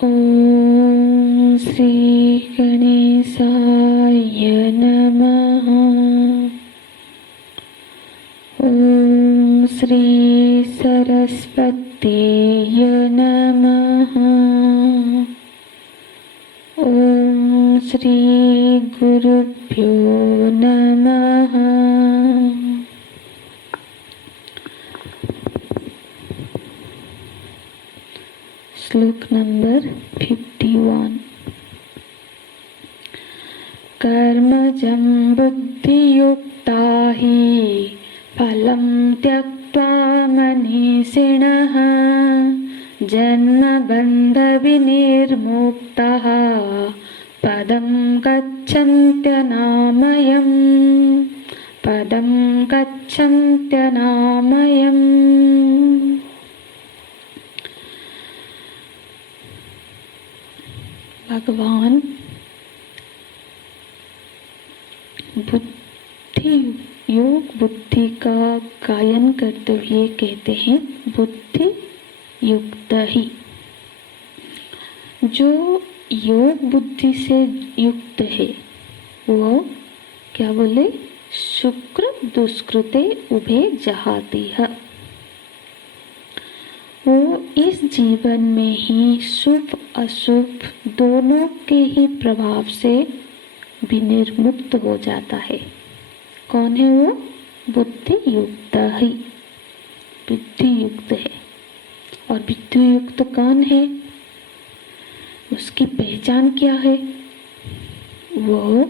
ओम श्री गणेशाय नमः। ओम श्री सरस्वतीय नमः। ओम श्री गुरुभ्यो नमः। श्लोक नंबर 51। कर्मजं बुद्धियुक्ता हि फलं त्यक्त्वा मनीषिणः जन्मबन्धविनिर्मुक्ताः पदं गच्छन्त्यनामयम्। पदं गच्छन्त्यनामयम्। भगवान योग बुद्धि का गायन करते हुए कहते हैं, बुद्धि युक्त ही। जो योग बुद्धि से युक्त है वो क्या बोले, शुक्र दुष्कृते उभे जहाति है। वो इस जीवन में ही शुभ अशुभ दोनों के ही प्रभाव से विनिर्मुक्त हो जाता है। कौन है वो? बुद्धि युक्त ही, बुद्धि युक्त है। और बुद्धि युक्त कौन है? उसकी पहचान क्या है? वो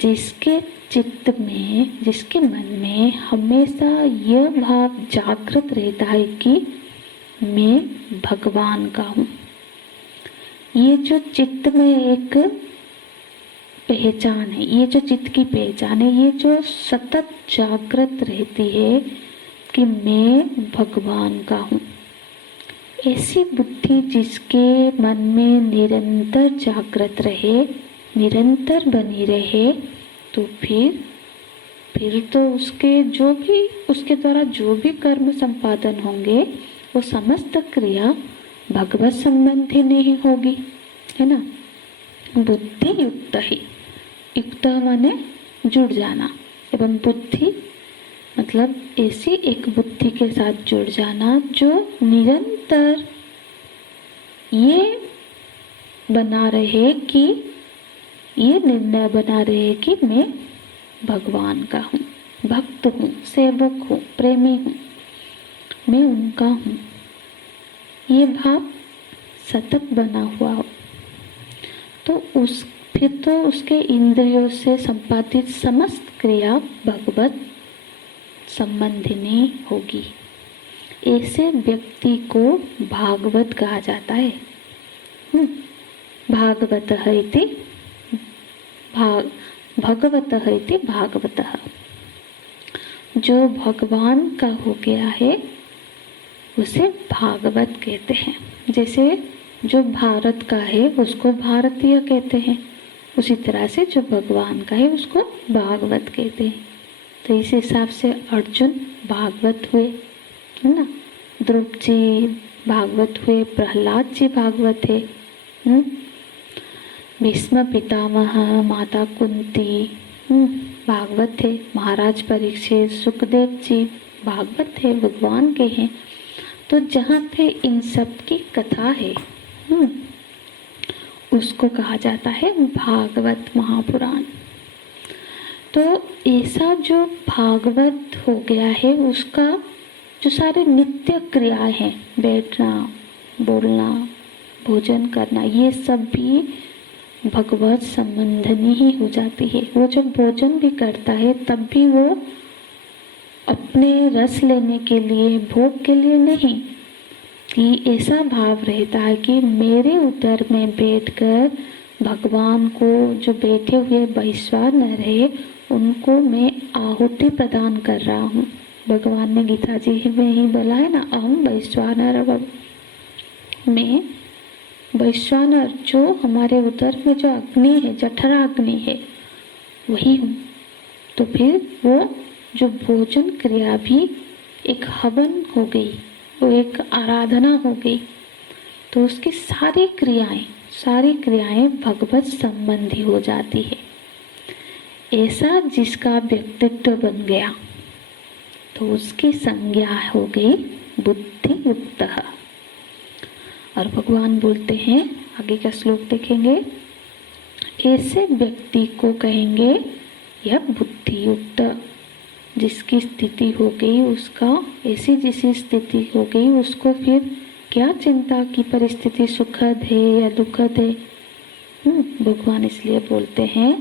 जिसके चित्त में, जिसके मन में हमेशा यह भाव जागृत रहता है कि मैं भगवान का हूँ। ये जो चित्त में एक पहचान है, ये जो चित्त की पहचान है, ये जो सतत जागृत रहती है कि मैं भगवान का हूँ, ऐसी बुद्धि जिसके मन में निरंतर जागृत रहे, निरंतर बनी रहे, तो फिर तो उसके द्वारा जो भी कर्म संपादन होंगे वो समस्त क्रिया भगवत संबंधी नहीं होगी, है ना। बुद्धि युक्त ही, युक्त माने जुड़ जाना, एवं बुद्धि मतलब ऐसी एक बुद्धि के साथ जुड़ जाना जो निरंतर ये बना रहे कि, ये निर्णय बना रहे कि मैं भगवान का हूँ, भक्त हूँ, सेवक हूँ, प्रेमी हूँ, मैं उनका हूँ। ये भाव सतत बना हुआ हो तो फिर तो उसके इंद्रियों से संपादित समस्त क्रिया भगवत संबंधिनी होगी। ऐसे व्यक्ति को भागवत कहा जाता है। भागवतः इति भगवतः इति भागवतः। जो भगवान का हो गया है उसे भागवत कहते हैं। जैसे जो भारत का है उसको भारतीय कहते हैं, उसी तरह से जो भगवान का है उसको भागवत कहते हैं। तो इस हिसाब से अर्जुन भागवत हुए, है ना। ध्रुव जी भागवत हुए, प्रहलाद जी भागवत है, भीष्म पितामह, माता कुंती भागवत है, महाराज परीक्षित, सुखदेव जी भागवत है, भगवान के हैं। तो जहाँ पे इन सब की कथा है उसको कहा जाता है भागवत महापुराण। तो ऐसा जो भागवत हो गया है उसका जो सारे नित्य क्रियाएं हैं, बैठना, बोलना, भोजन करना, ये सब भी भगवत संबंधनी ही हो जाती है। वो जब भोजन भी करता है तब भी वो अपने रस लेने के लिए, भोग के लिए नहीं, कि ऐसा भाव रहता है कि मेरे उदर में बैठकर भगवान को, जो बैठे हुए वैश्वानर है, उनको मैं आहुति प्रदान कर रहा हूँ। भगवान ने गीता जी में ही बोला है ना, अहम वैश्वानर। मैं वैश्वानर, जो हमारे उदर में जो अग्नि है, जठरा अग्नि है, वही हूँ। तो फिर वो जो भोजन क्रिया भी एक हवन हो गई, वो एक आराधना हो गई। तो उसकी सारी क्रियाएं भगवत संबंधी हो जाती है। ऐसा जिसका व्यक्तित्व बन गया तो उसकी संज्ञा हो गई बुद्धि युक्त। और भगवान बोलते हैं, आगे का श्लोक देखेंगे, ऐसे व्यक्ति को कहेंगे यह बुद्धि युक्त। जिसकी स्थिति हो गई उसका, ऐसी जैसी स्थिति हो गई उसको फिर क्या चिंता की परिस्थिति सुखद है या दुखद है। भगवान इसलिए बोलते हैं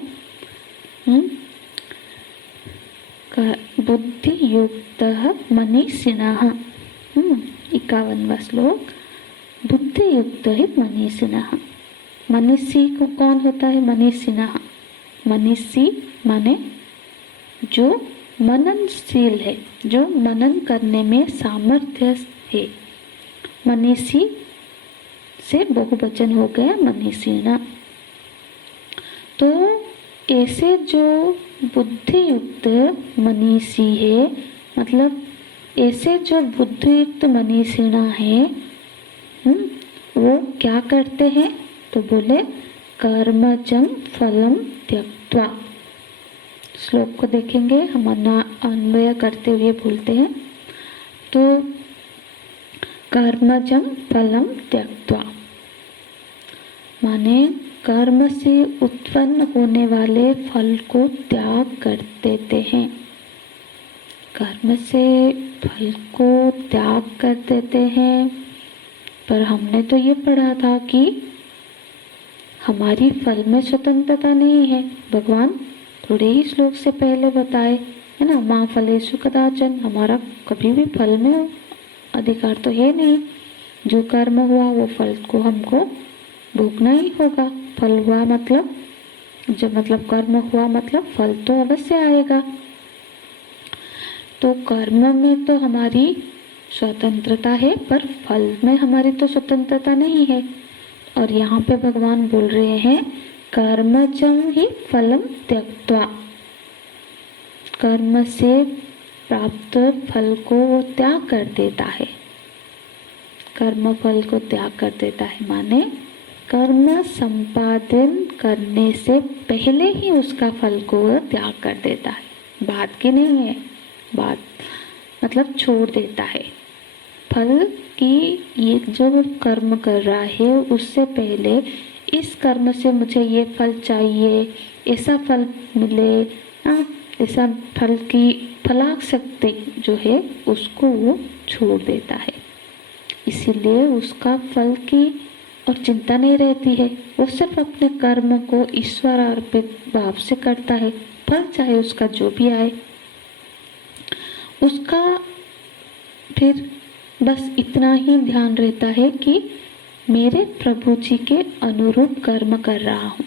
बुद्धि युक्त मनीषिणः। 51वां श्लोक, बुद्धि युक्त है मनीषिणः। मनीषी को कौन होता है? मनीषिणः। मनीषी माने जो मननशील है, जो मनन करने में सामर्थ्य है। मनीषी से बहुवचन हो गया मनीषिणः। तो ऐसे जो बुद्धि युक्त मनीषी है, मतलब ऐसे जो बुद्धि युक्त मनीषिणा है, वो क्या करते हैं? तो बोले कर्मजं फलम त्यक्त्वा। श्लोक को देखेंगे, हम अन्वय करते हुए बोलते हैं। तो कर्मजं फलम त्यक्त्वा माने कर्म से उत्पन्न होने वाले फल को त्याग कर देते हैं। कर्म से फल को त्याग कर देते हैं। पर हमने तो ये पढ़ा था कि हमारी फल में स्वतंत्रता नहीं है। भगवान थोड़े ही श्लोक से पहले बताए है ना, माँ फलेषु कदाचन, हमारा कभी भी फल में अधिकार तो है नहीं। जो कर्म हुआ वो फल को हमको भोगना ही होगा। फल हुआ मतलब, जब मतलब कर्म हुआ मतलब फल तो अवश्य आएगा। तो कर्म में तो हमारी स्वतंत्रता है, पर फल में हमारी तो स्वतंत्रता नहीं है। और यहाँ पे भगवान बोल रहे हैं कर्मजं ही फलम त्यक्त्वा। कर्म से प्राप्त फल को वो त्याग कर देता है। कर्म फल को त्याग कर देता है माने कर्म संपादन करने से पहले ही उसका फल को वो त्याग कर देता है। बाद की नहीं है, बाद मतलब छोड़ देता है। फल की ये जो कर्म कर रहा है उससे पहले इस कर्म से मुझे ये फल चाहिए, ऐसा फल मिले, ऐसा फल की फलाशक्ति जो है उसको वो छोड़ देता है। इसीलिए उसका फल की और चिंता नहीं रहती है। वो सिर्फ अपने कर्म को ईश्वर अर्पित भाव से करता है। फल चाहे उसका जो भी आए, उसका फिर बस इतना ही ध्यान रहता है कि मेरे प्रभु जी के अनुरूप कर्म कर रहा हूँ,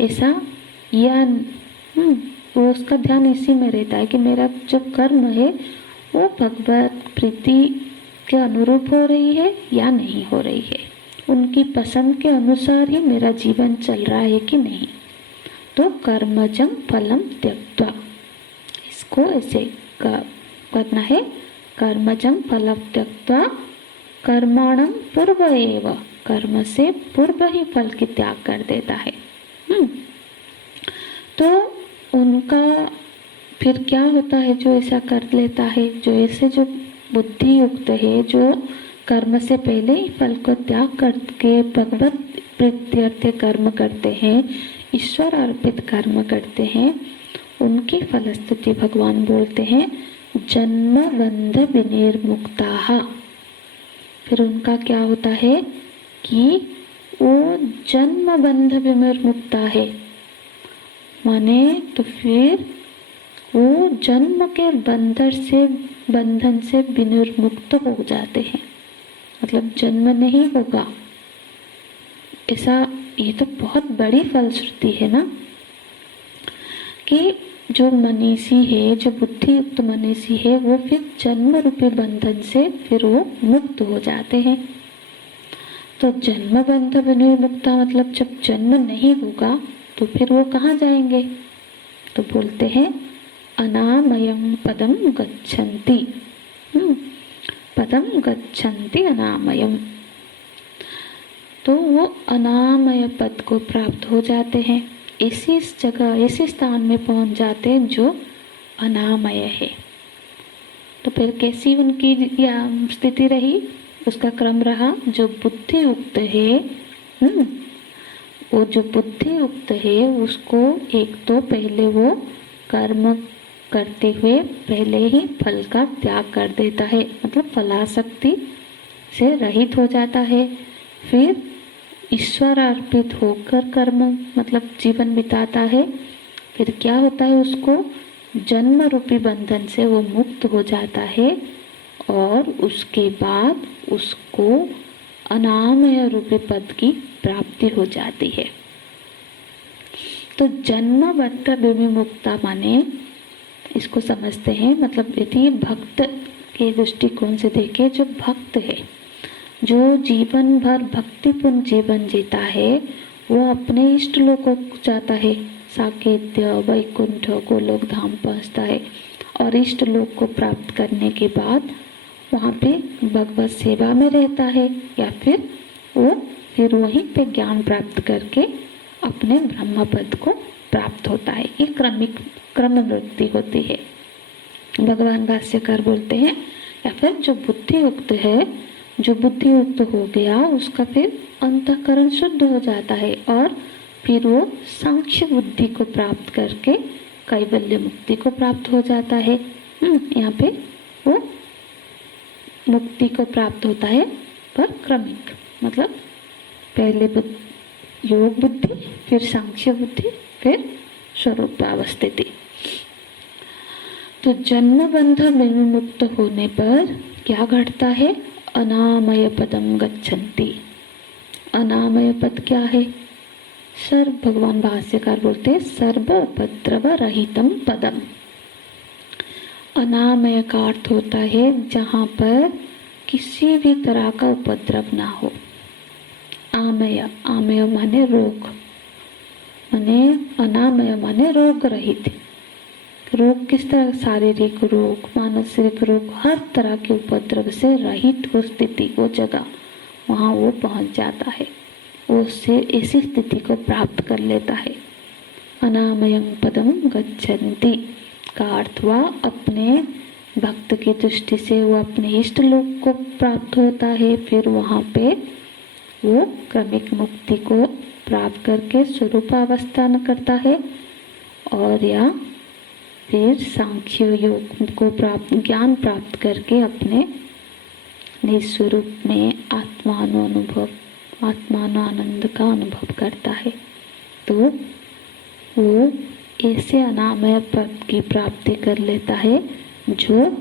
ऐसा या वो उसका ध्यान इसी में रहता है कि मेरा जो कर्म है वो भगवत प्रीति के अनुरूप हो रही है या नहीं हो रही है, उनकी पसंद के अनुसार ही मेरा जीवन चल रहा है कि नहीं। तो कर्मजं फलम त्यक्त्वा, इसको ऐसे करना है। कर्मजं फलम त्यक्त्वा कर्मणं पूर्व एव, कर्म से पूर्व ही फल की त्याग कर देता है। तो उनका फिर क्या होता है? जो ऐसा कर लेता है, जो ऐसे जो बुद्धि युक्त है, जो कर्म से पहले ही फल को त्याग करके भगवत प्रीत्यर्थ कर्म करते हैं, ईश्वर अर्पित कर्म करते हैं, उनकी फलस्थिति भगवान बोलते हैं जन्म बंध विनिर्मुक्ताः। फिर उनका क्या होता है कि वो जन्म बंध विनिर्मुक्ता है, माने तो फिर वो जन्म के बंधन से विनिर्मुक्त हो जाते हैं। मतलब जन्म नहीं होगा ऐसा। ये तो बहुत बड़ी फलश्रुति है ना, कि जो मनीषी है, जो बुद्धि युक्त मनीषी है, वो फिर जन्म रूपी बंधन से फिर वो मुक्त हो जाते हैं। तो जन्म बंध विनिर्मुक्ता मतलब जब जन्म नहीं होगा तो फिर वो कहाँ जाएंगे? तो बोलते हैं अनामयं पदं गच्छन्ति। पदं गच्छन्ति अनामयं। तो वो अनामय पद को प्राप्त हो जाते हैं। इसी जगह इसी स्थान में पहुंच जाते हैं जो अनामय है। तो फिर कैसी उनकी या स्थिति रही, उसका क्रम रहा, जो बुद्धि युक्त है, वो जो बुद्धि युक्त है उसको एक तो पहले वो कर्म करते हुए पहले ही फल का त्याग कर देता है, मतलब फलासक्ति से रहित हो जाता है। फिर ईश्वर अर्पित होकर कर्म मतलब जीवन बिताता है। फिर क्या होता है, उसको जन्म रूपी बंधन से वो मुक्त हो जाता है और उसके बाद उसको अनामय रूपी पद की प्राप्ति हो जाती है। तो जन्मबद्ध विमुक्ता माने इसको समझते हैं, मतलब यदि भक्त के दृष्टिकोण से देखें, जो भक्त है, जो जीवन भर भक्तिपूर्ण जीवन जीता है, वो अपने इष्ट लोकों को जाता है, साकेत्य, वैकुंठ, गोलोक धाम पहुँचता है और इष्ट लोक को प्राप्त करने के बाद वहाँ पे भगवत सेवा में रहता है, या फिर वहीं पे ज्ञान प्राप्त करके अपने ब्रह्म पद को प्राप्त होता है। ये क्रम वृत्ति होती है। भगवान भाष्यकार बोलते हैं, या फिर जो बुद्धि युक्त है, जो बुद्धि युक्त हो गया उसका फिर अंतःकरण शुद्ध हो जाता है और फिर वो सांख्य बुद्धि को प्राप्त करके कैवल्य मुक्ति को प्राप्त हो जाता है। यहाँ पे वो मुक्ति को प्राप्त होता है पर क्रमिक, मतलब पहले योग बुद्धि, फिर सांख्य बुद्धि, फिर स्वरूप अवस्थिति। तो जन्म बंध विमुक्त होने पर क्या घटता है, अनामय पदम गच्छन्ति। अनामय पद क्या है, भगवान भाष्यकार बोलते हैं सर्व उपद्रव रहितम पदम। अनामय का अर्थ होता है जहाँ पर किसी भी तरह का उपद्रव ना हो। आमय, आमय माने रोग, माने अनामय माने रोग रहित। रोग किस तरह, शारीरिक रोग, मानसिक रोग, हर तरह के उपद्रव से रहित वो स्थिति, वो जगह, वहाँ वो पहुँच जाता है, वो उससे ऐसी स्थिति को प्राप्त कर लेता है। अनामयं पदम गच्छन्ति का अर्थ हुआ अपने भक्त की दृष्टि से वो अपने इष्ट लोक को प्राप्त होता है, फिर वहाँ पे वो क्रमिक मुक्ति को प्राप्त करके स्वरूपावस्थान करता है, और या फिर सांख्य योग को ज्ञान प्राप्त करके अपने निस्वरूप में आत्मानंद का अनुभव करता है। तो वो ऐसे अनामय पद की प्राप्ति कर लेता है जो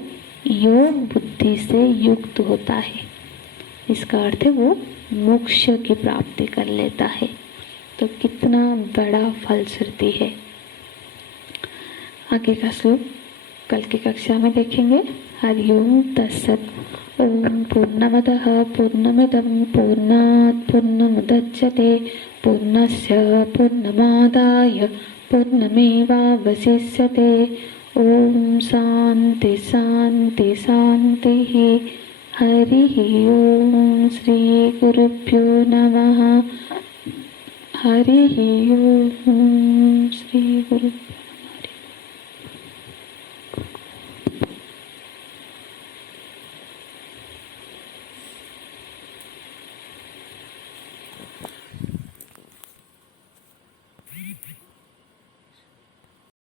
योग बुद्धि से युक्त होता है। इसका अर्थ है वो मोक्ष की प्राप्ति कर लेता है। तो कितना बड़ा फलश्रुति है। आगे का श्लोक कल की कक्षा में देखेंगे। हरिओम तत्सत्। ओम पूर्णमदः पूर्णमिदं पूर्णात् पूर्णमुदच्यते पूर्णस्य पूर्णमादाय पूर्णमेवावशिष्यते। ओम शांति शांति शांतिः। हरिः ओम श्री गुरुभ्यो नमः। हरिः ओम श्री गुरुभ्यो